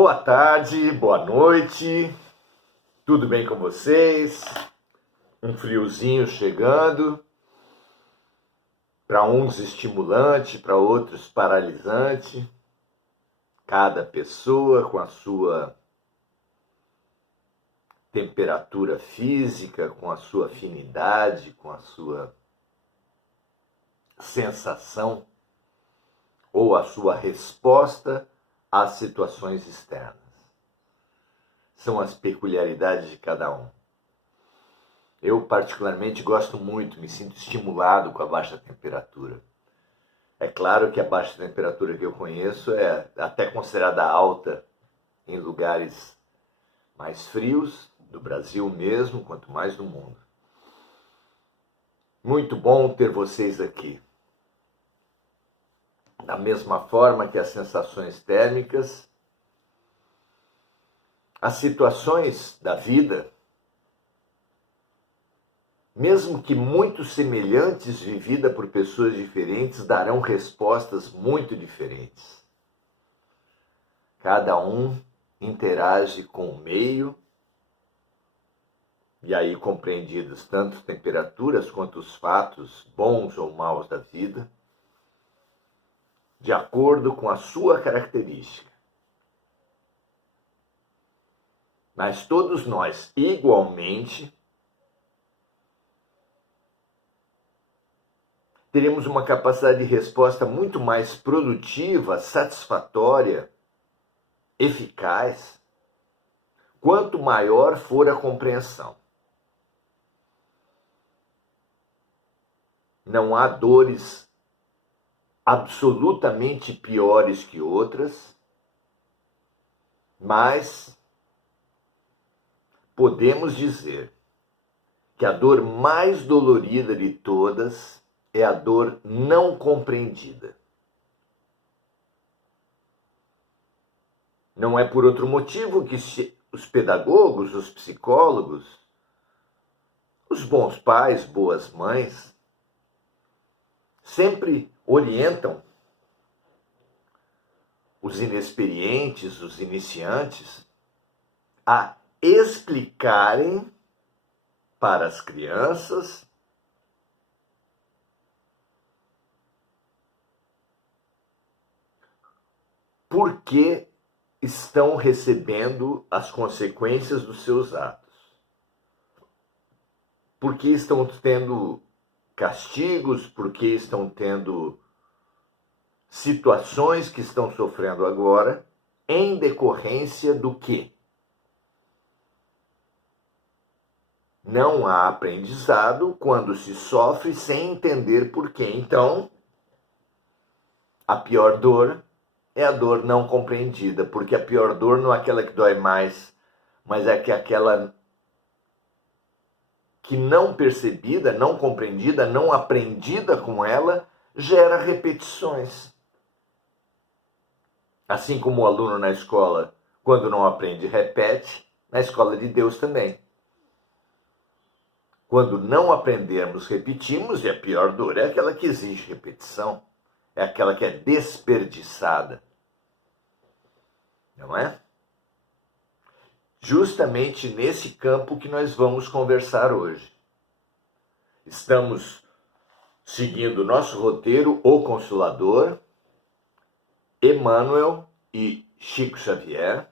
Boa tarde, boa noite, tudo bem com vocês? Um friozinho chegando, para uns estimulante, para outros paralisante, cada pessoa com a sua temperatura física, com a sua afinidade, com a sua sensação ou a sua resposta às situações externas. São as peculiaridades de cada um. Eu particularmente gosto muito, me sinto estimulado com a baixa temperatura. É claro que a baixa temperatura que eu conheço é até considerada alta em lugares mais frios, do Brasil mesmo, quanto mais do mundo. Muito bom ter vocês aqui. Da mesma forma que as sensações térmicas, as situações da vida, mesmo que muito semelhantes vividas por pessoas diferentes, darão respostas muito diferentes. Cada um interage com o meio, e aí compreendidos tanto temperaturas quanto os fatos, bons ou maus da vida, de acordo com a sua característica. Mas todos nós, igualmente, teremos uma capacidade de resposta muito mais produtiva, satisfatória, eficaz, quanto maior for a compreensão. Não há dores absolutamente piores que outras, mas podemos dizer que a dor mais dolorida de todas é a dor não compreendida. Não é por outro motivo que os pedagogos, os psicólogos, os bons pais, boas mães, sempre orientam os inexperientes, os iniciantes, a explicarem para as crianças por que estão recebendo as consequências dos seus atos. Por que estão tendo castigos, por que estão tendo situações que estão sofrendo agora, em decorrência do quê? Não há aprendizado quando se sofre sem entender por quê. Então, a pior dor é a dor não compreendida, porque a pior dor não é aquela que dói mais, mas é que aquela que não percebida, não compreendida, não aprendida com ela, gera repetições. Assim como o aluno na escola, quando não aprende, repete, na escola de Deus também. Quando não aprendemos, repetimos, e a pior dor é aquela que exige repetição, é aquela que é desperdiçada. Não é? Justamente nesse campo que nós vamos conversar hoje. Estamos seguindo o nosso roteiro, O Consolador, Emmanuel e Chico Xavier.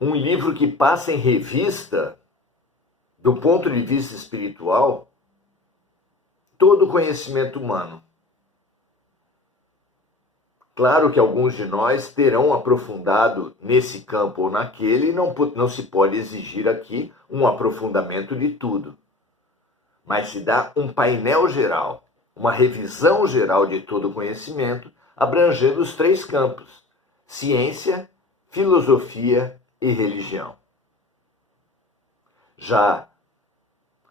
Um livro que passa em revista, do ponto de vista espiritual, todo o conhecimento humano. Claro que alguns de nós terão aprofundado nesse campo ou naquele, e não se pode exigir aqui um aprofundamento de tudo. Mas se dá um painel geral, uma revisão geral de todo o conhecimento, abrangendo os três campos: ciência, filosofia e religião. Já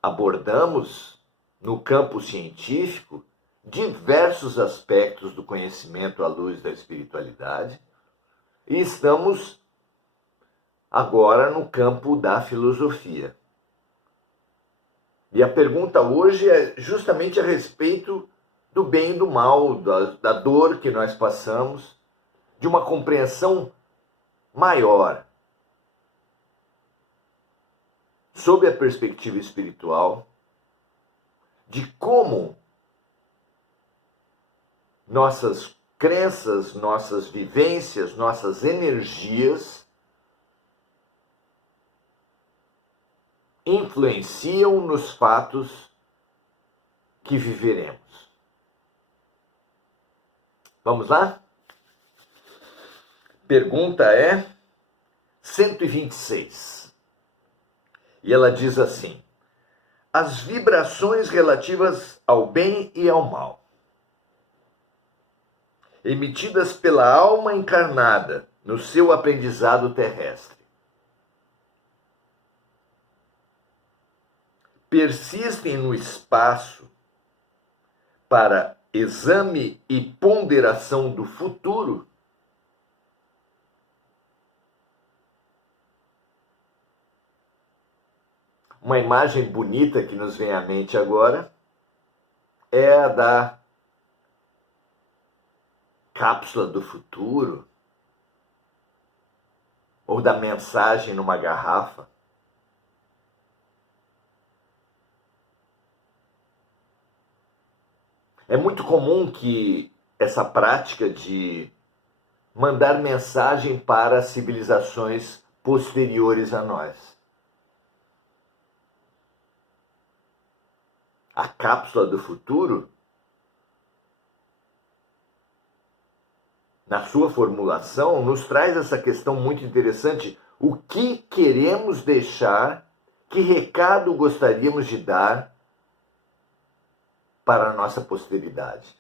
abordamos, no campo científico, diversos aspectos do conhecimento à luz da espiritualidade, e estamos agora no campo da filosofia. E a pergunta hoje é justamente a respeito do bem e do mal, da dor que nós passamos, de uma compreensão maior sob a perspectiva espiritual, de como nossas crenças, nossas vivências, nossas energias influenciam nos fatos que viveremos. Vamos lá? Pergunta é 126. E ela diz assim: as vibrações relativas ao bem e ao mal, emitidas pela alma encarnada no seu aprendizado terrestre, persistem no espaço para exame e ponderação do futuro? Uma imagem bonita que nos vem à mente agora é a da cápsula do futuro, ou da mensagem numa garrafa. É muito comum que essa prática de mandar mensagem para civilizações posteriores a nós. A cápsula do futuro, na sua formulação, nos traz essa questão muito interessante. O que queremos deixar, que recado gostaríamos de dar para a nossa posteridade?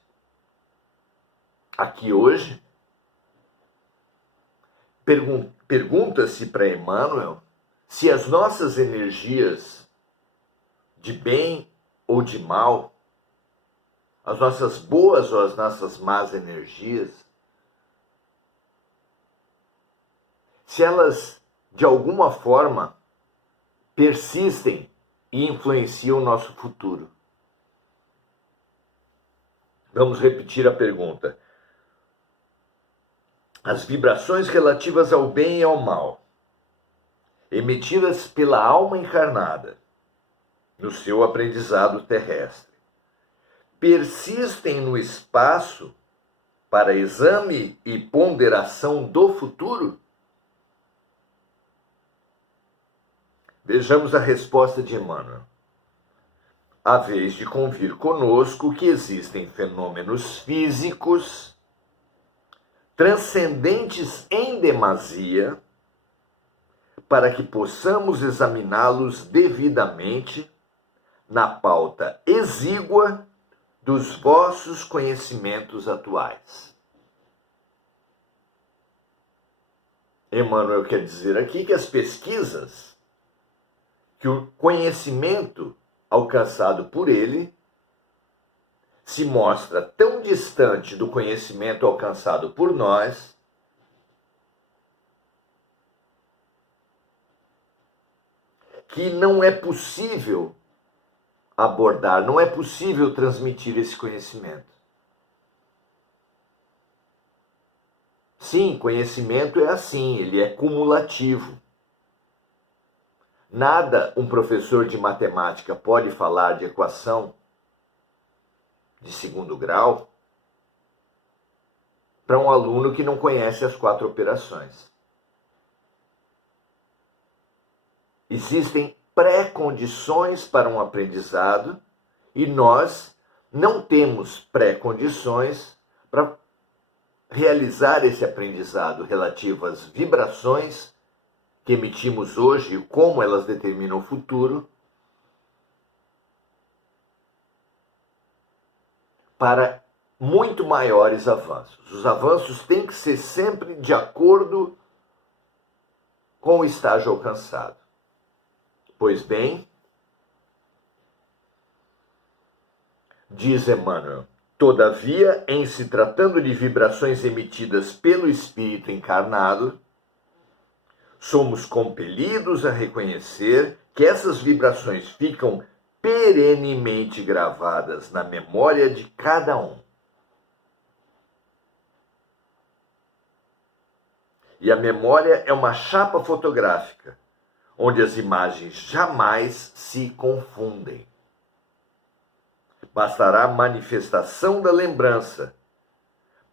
Aqui hoje, pergunta-se para Emmanuel se as nossas energias de bem ou de mal, as nossas boas ou as nossas más energias, se elas de alguma forma persistem e influenciam o nosso futuro. Vamos repetir a pergunta. As vibrações relativas ao bem e ao mal, emitidas pela alma encarnada no seu aprendizado terrestre, persistem no espaço para exame e ponderação do futuro? Vejamos a resposta de Emmanuel. À vez de convir conosco que existem fenômenos físicos transcendentes em demasia, para que possamos examiná-los devidamente na pauta exígua dos vossos conhecimentos atuais. Emmanuel quer dizer aqui que as pesquisas, que o conhecimento alcançado por ele se mostra tão distante do conhecimento alcançado por nós, que não é possível abordar, não é possível transmitir esse conhecimento. Sim, conhecimento é assim, ele é cumulativo. Nada um professor de matemática pode falar de equação de segundo grau para um aluno que não conhece as 4 operações. Existem pré-condições para um aprendizado e nós não temos pré-condições para realizar esse aprendizado relativo às vibrações que emitimos hoje e como elas determinam o futuro, para muito maiores avanços. Os avanços têm que ser sempre de acordo com o estágio alcançado. Pois bem, diz Emmanuel, todavia, em se tratando de vibrações emitidas pelo espírito encarnado, somos compelidos a reconhecer que essas vibrações ficam perenemente gravadas na memória de cada um. E a memória é uma chapa fotográfica, onde as imagens jamais se confundem. Bastará a manifestação da lembrança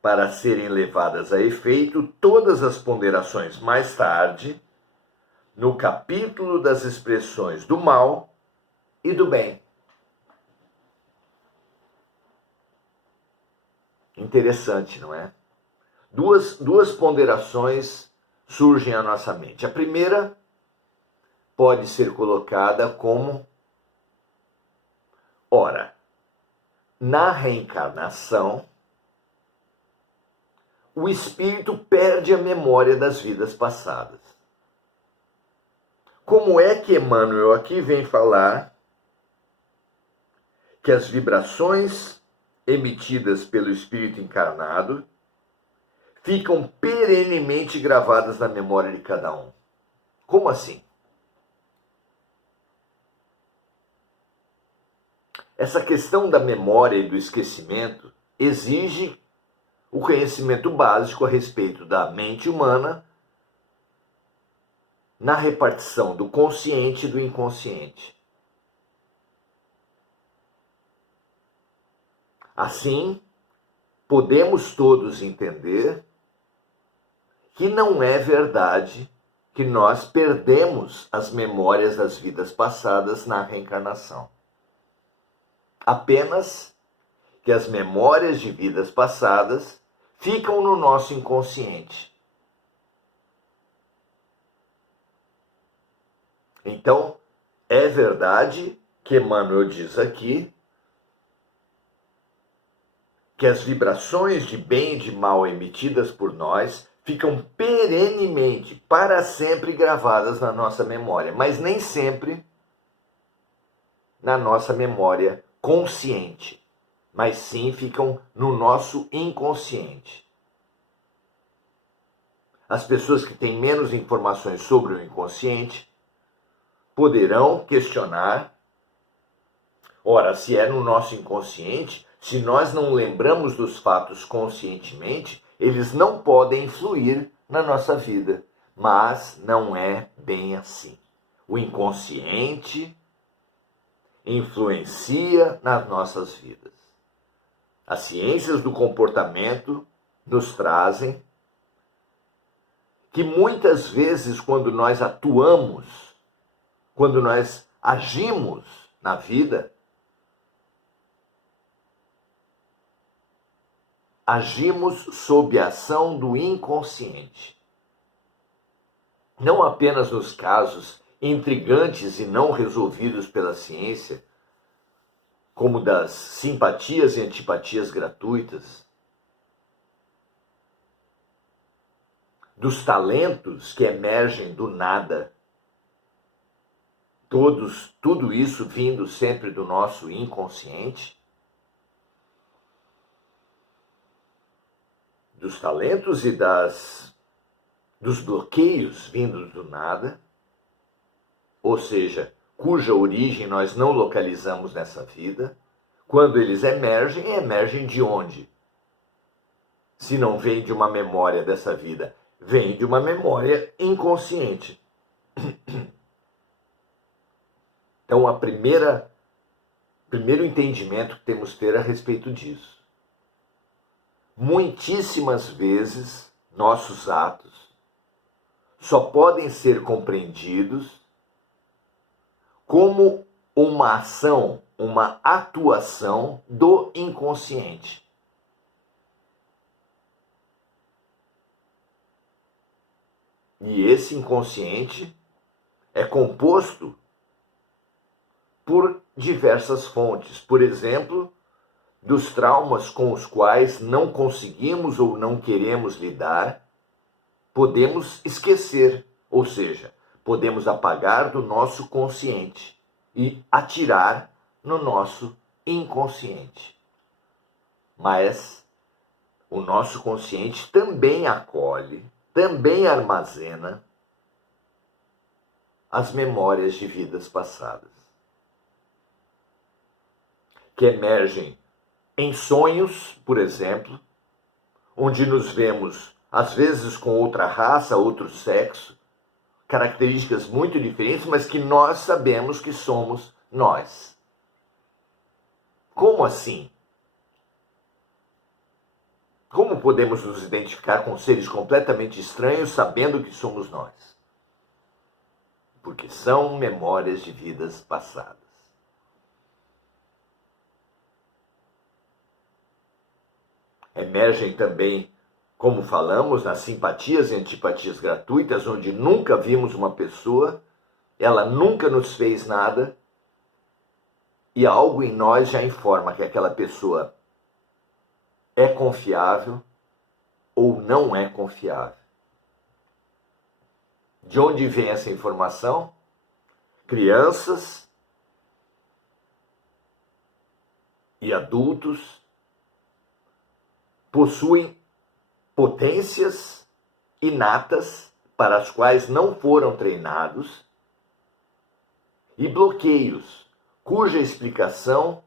para serem levadas a efeito todas as ponderações mais tarde, no capítulo das expressões do mal e do bem. Interessante, não é? Duas ponderações surgem à nossa mente. A primeira pode ser colocada como: ora, na reencarnação, o espírito perde a memória das vidas passadas. Como é que Emmanuel aqui vem falar que as vibrações emitidas pelo espírito encarnado ficam perenemente gravadas na memória de cada um? Como assim? Essa questão da memória e do esquecimento exige o conhecimento básico a respeito da mente humana na repartição do consciente e do inconsciente. Assim, podemos todos entender que não é verdade que nós perdemos as memórias das vidas passadas na reencarnação. Apenas que as memórias de vidas passadas ficam no nosso inconsciente. Então, é verdade que Emmanuel diz aqui que as vibrações de bem e de mal emitidas por nós ficam perenemente, para sempre gravadas na nossa memória, mas nem sempre na nossa memória consciente, mas sim ficam no nosso inconsciente. As pessoas que têm menos informações sobre o inconsciente poderão questionar: ora, se é no nosso inconsciente, se nós não lembramos dos fatos conscientemente, eles não podem influir na nossa vida. Mas não é bem assim. O inconsciente influencia nas nossas vidas. As ciências do comportamento nos trazem que muitas vezes, quando nós atuamos, quando nós agimos na vida, agimos sob a ação do inconsciente. Não apenas nos casos intrigantes e não resolvidos pela ciência, como das simpatias e antipatias gratuitas, dos talentos que emergem do nada, tudo isso vindo sempre do nosso inconsciente, dos talentos e dos bloqueios vindos do nada, ou seja, cuja origem nós não localizamos nessa vida. Quando eles emergem de onde? Se não vem de uma memória dessa vida, vem de uma memória inconsciente. Então, primeiro entendimento que temos que ter a respeito disso. Muitíssimas vezes, nossos atos só podem ser compreendidos como uma ação, uma atuação do inconsciente. E esse inconsciente é composto por diversas fontes. Por exemplo, dos traumas com os quais não conseguimos ou não queremos lidar, podemos esquecer, ou seja, podemos apagar do nosso consciente e atirar no nosso inconsciente. Mas o nosso consciente também acolhe, também armazena as memórias de vidas passadas. que emergem em sonhos, por exemplo, onde nos vemos, às vezes, com outra raça, outro sexo, características muito diferentes, mas que nós sabemos que somos nós. Como assim? Como podemos nos identificar com seres completamente estranhos sabendo que somos nós? Porque são memórias de vidas passadas. Emergem também, como falamos, nas simpatias e antipatias gratuitas, onde nunca vimos uma pessoa, ela nunca nos fez nada, e algo em nós já informa que aquela pessoa é confiável ou não é confiável. De onde vem essa informação? Crianças e adultos possuem potências inatas para as quais não foram treinados e bloqueios cuja explicação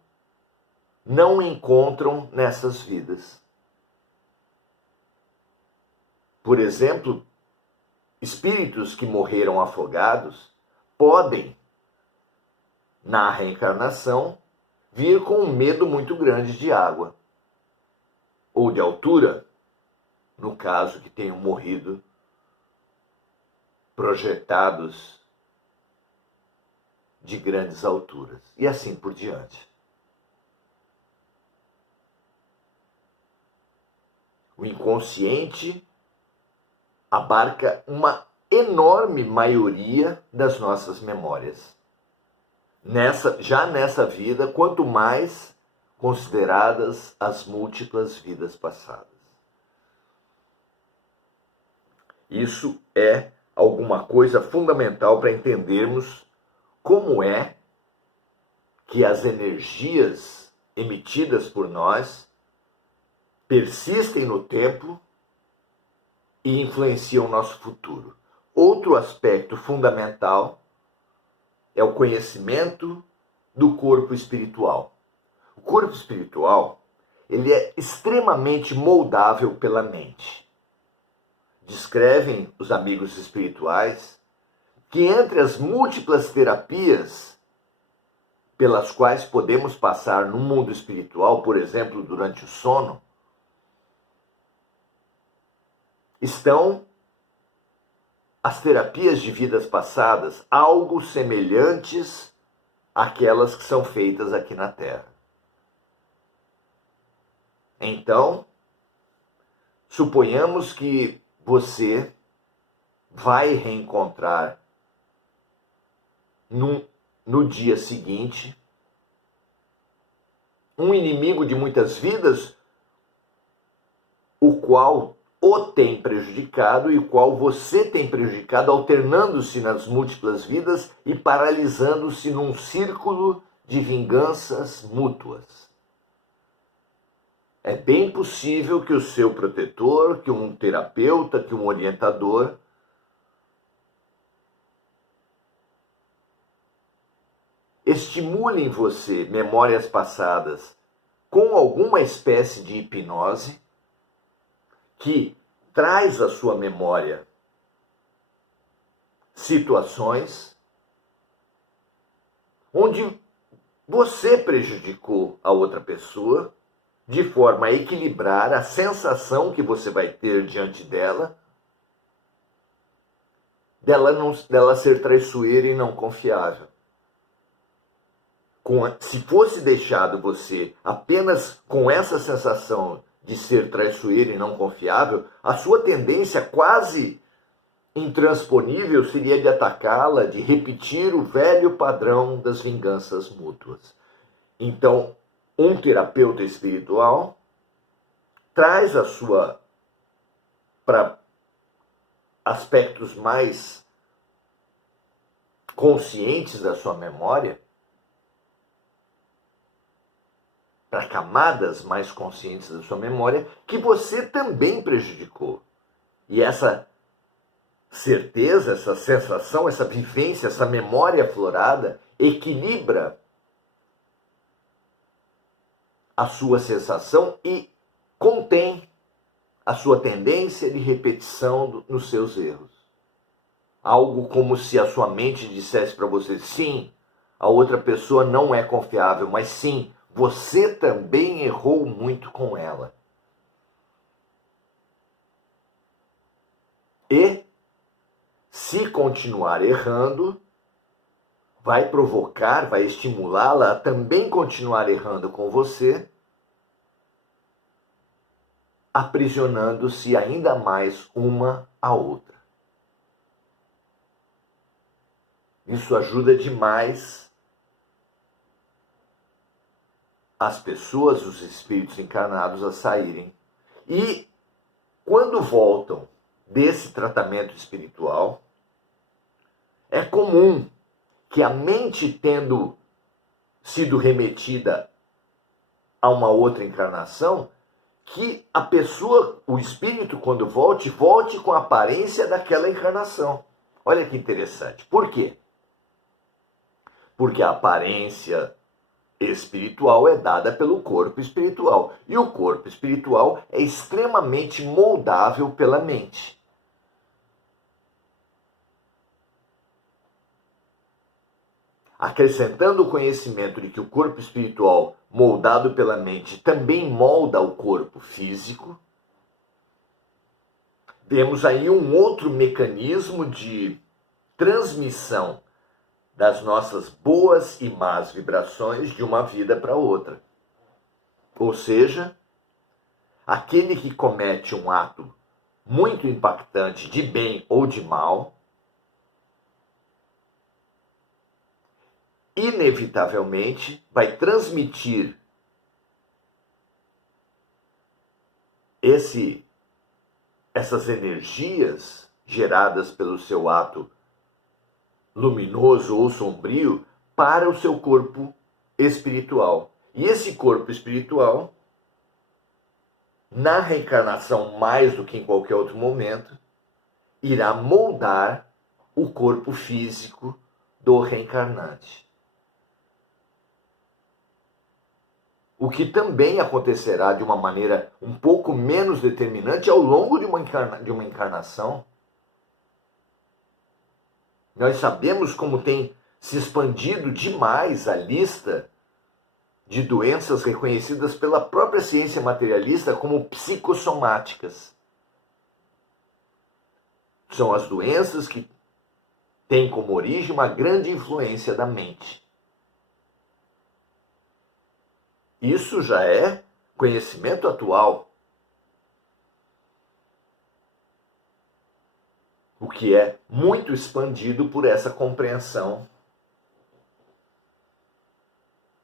não encontram nessas vidas. Por exemplo, espíritos que morreram afogados podem, na reencarnação, vir com um medo muito grande de água ou de altura, no caso que tenham morrido projetados de grandes alturas, e assim por diante. O inconsciente abarca uma enorme maioria das nossas memórias. Já nessa vida, quanto mais consideradas as múltiplas vidas passadas. Isso é alguma coisa fundamental para entendermos como é que as energias emitidas por nós persistem no tempo e influenciam o nosso futuro. Outro aspecto fundamental é o conhecimento do corpo espiritual. O corpo espiritual, ele é extremamente moldável pela mente. Descrevem os amigos espirituais que entre as múltiplas terapias pelas quais podemos passar no mundo espiritual, por exemplo, durante o sono, estão as terapias de vidas passadas, algo semelhantes àquelas que são feitas aqui na Terra. Então, suponhamos que você vai reencontrar no dia seguinte um inimigo de muitas vidas, o qual o tem prejudicado e o qual você tem prejudicado, alternando-se nas múltiplas vidas e paralisando-se num círculo de vinganças mútuas. É bem possível que o seu protetor, que um terapeuta, que um orientador estimule em você memórias passadas com alguma espécie de hipnose que traz à sua memória situações onde você prejudicou a outra pessoa, de forma a equilibrar a sensação que você vai ter diante dela, dela ser traiçoeira e não confiável. Se fosse deixado você apenas com essa sensação de ser traiçoeiro e não confiável, a sua tendência quase intransponível seria de atacá-la, de repetir o velho padrão das vinganças mútuas. Então, um terapeuta espiritual traz para aspectos mais conscientes da sua memória, para camadas mais conscientes da sua memória, que você também prejudicou. E essa certeza, essa sensação, essa vivência, essa memória aflorada equilibra a sua sensação e contém a sua tendência de repetição nos seus erros. Algo como se a sua mente dissesse para você, sim, a outra pessoa não é confiável, mas sim, você também errou muito com ela. E, se continuar errando, vai provocar, vai estimulá-la a também continuar errando com você, aprisionando-se ainda mais uma à outra. Isso ajuda demais as pessoas, os espíritos encarnados, a saírem. E quando voltam desse tratamento espiritual, é comum que a mente, tendo sido remetida a uma outra encarnação, que a pessoa, o espírito, quando volte com a aparência daquela encarnação. Olha que interessante. Por quê? Porque a aparência espiritual é dada pelo corpo espiritual. E o corpo espiritual é extremamente moldável pela mente. Acrescentando o conhecimento de que o corpo espiritual, moldado pela mente, também molda o corpo físico, temos aí um outro mecanismo de transmissão das nossas boas e más vibrações de uma vida para outra. Ou seja, aquele que comete um ato muito impactante de bem ou de mal, inevitavelmente vai transmitir essas energias geradas pelo seu ato luminoso ou sombrio para o seu corpo espiritual. E esse corpo espiritual, na reencarnação mais do que em qualquer outro momento, irá moldar o corpo físico do reencarnante. O que também acontecerá de uma maneira um pouco menos determinante ao longo de uma encarnação. Nós sabemos como tem se expandido demais a lista de doenças reconhecidas pela própria ciência materialista como psicossomáticas. São as doenças que têm como origem uma grande influência da mente. Isso já é conhecimento atual. O que é muito expandido por essa compreensão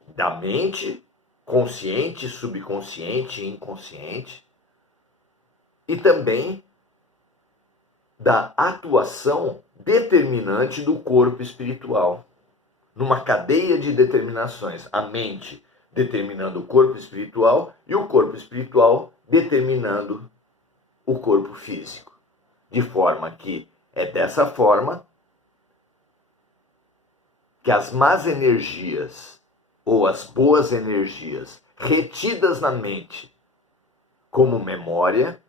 da mente, consciente, subconsciente e inconsciente, e também da atuação determinante do corpo espiritual, numa cadeia de determinações. A mente determinando o corpo espiritual e o corpo espiritual determinando o corpo físico. De forma que é dessa forma que as más energias ou as boas energias retidas na mente como memória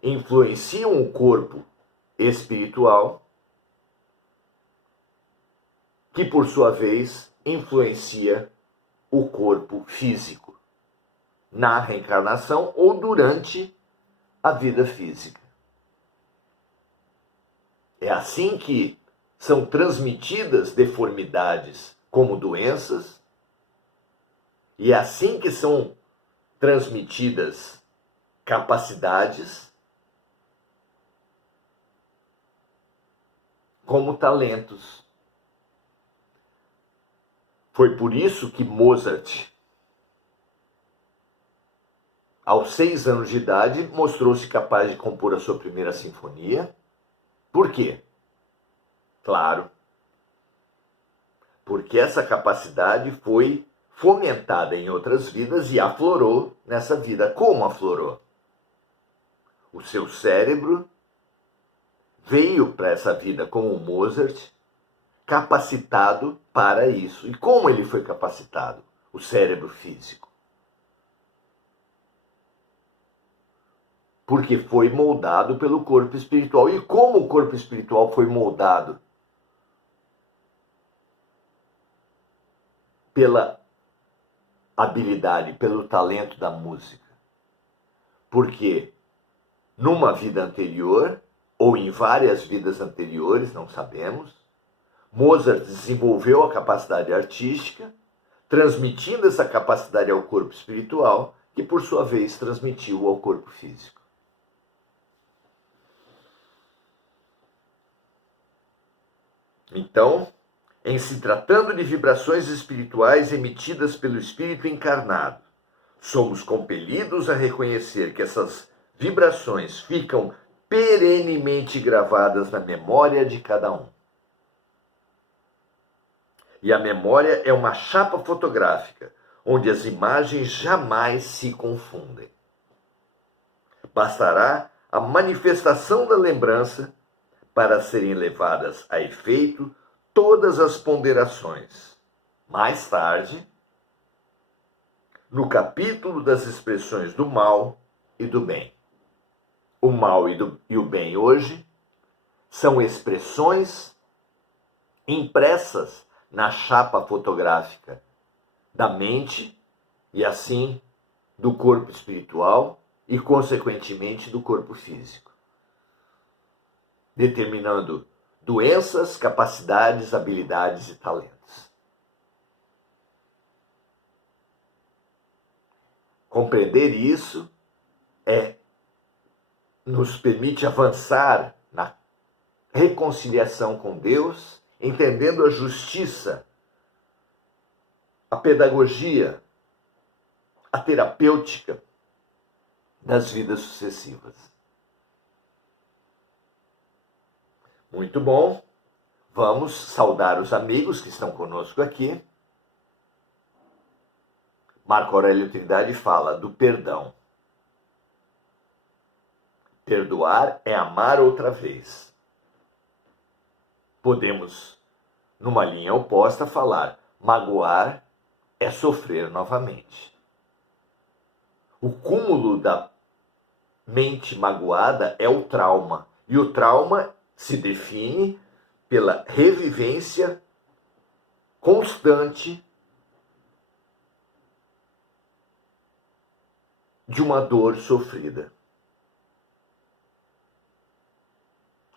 influenciam o corpo espiritual, que por sua vez influencia o corpo físico na reencarnação ou durante a vida física. É assim que são transmitidas deformidades como doenças, e é assim que são transmitidas capacidades como talentos. Foi por isso que Mozart, aos 6 anos de idade, mostrou-se capaz de compor a sua primeira sinfonia. Por quê? Claro, porque essa capacidade foi fomentada em outras vidas e aflorou nessa vida. Como aflorou? O seu cérebro veio para essa vida como Mozart, capacitado para isso. E como ele foi capacitado? O cérebro físico. porque foi moldado pelo corpo espiritual. E como o corpo espiritual foi moldado? Pela habilidade, pelo talento da música. Porque numa vida anterior, ou em várias vidas anteriores, não sabemos, Mozart desenvolveu a capacidade artística, transmitindo essa capacidade ao corpo espiritual, que por sua vez transmitiu ao corpo físico. Então, em se tratando de vibrações espirituais emitidas pelo espírito encarnado, somos compelidos a reconhecer que essas vibrações ficam perenemente gravadas na memória de cada um. E a memória é uma chapa fotográfica, onde as imagens jamais se confundem. Bastará a manifestação da lembrança para serem levadas a efeito todas as ponderações. Mais tarde, no capítulo das expressões do mal e do bem. O mal e o bem hoje são expressões impressas na chapa fotográfica da mente e assim do corpo espiritual e, consequentemente, do corpo físico, determinando doenças, capacidades, habilidades e talentos. Compreender isso nos permite avançar na reconciliação com Deus, entendendo a justiça, a pedagogia, a terapêutica das vidas sucessivas. Muito bom. Vamos saudar os amigos que estão conosco aqui. Marco Aurélio Trindade fala do perdão. Perdoar é amar outra vez. Podemos, numa linha oposta, falar: magoar é sofrer novamente. O cúmulo da mente magoada é o trauma. E o trauma se define pela revivência constante de uma dor sofrida.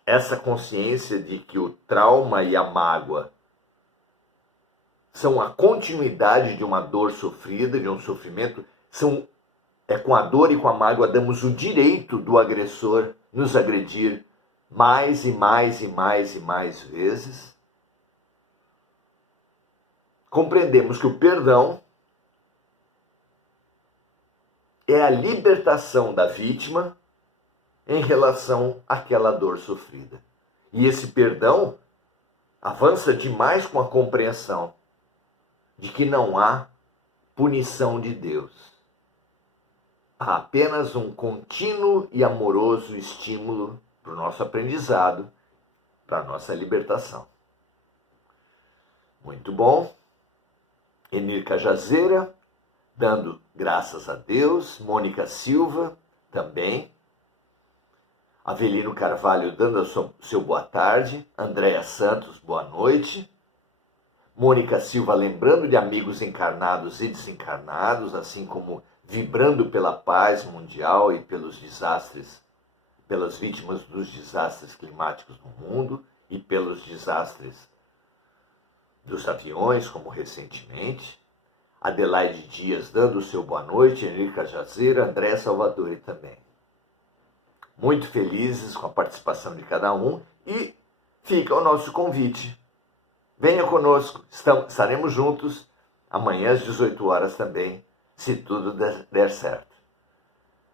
Essa consciência de que o trauma e a mágoa são a continuidade de uma dor sofrida, de um sofrimento, com a dor e com a mágoa damos o direito do agressor nos agredir mais e mais e mais e mais vezes. Compreendemos que o perdão é a libertação da vítima em relação àquela dor sofrida. E esse perdão avança demais com a compreensão de que não há punição de Deus. Há apenas um contínuo e amoroso estímulo para o nosso aprendizado, para a nossa libertação. Muito bom. Enir Cajazeira, dando graças a Deus. Mônica Silva, também. Avelino Carvalho, dando o seu boa tarde. Andréa Santos, boa noite. Mônica Silva, lembrando de amigos encarnados e desencarnados, assim como vibrando pela paz mundial e pelos desastres, pelas vítimas dos desastres climáticos no mundo e pelos desastres dos aviões, como recentemente. Adelaide Dias, dando o seu boa noite. Henrique Cajazeira, André Salvadori também. Muito felizes com a participação de cada um e fica o nosso convite. Venha conosco, estaremos juntos amanhã às 18 horas também, se tudo der certo.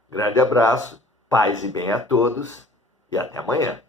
Grande abraço, paz e bem a todos e até amanhã.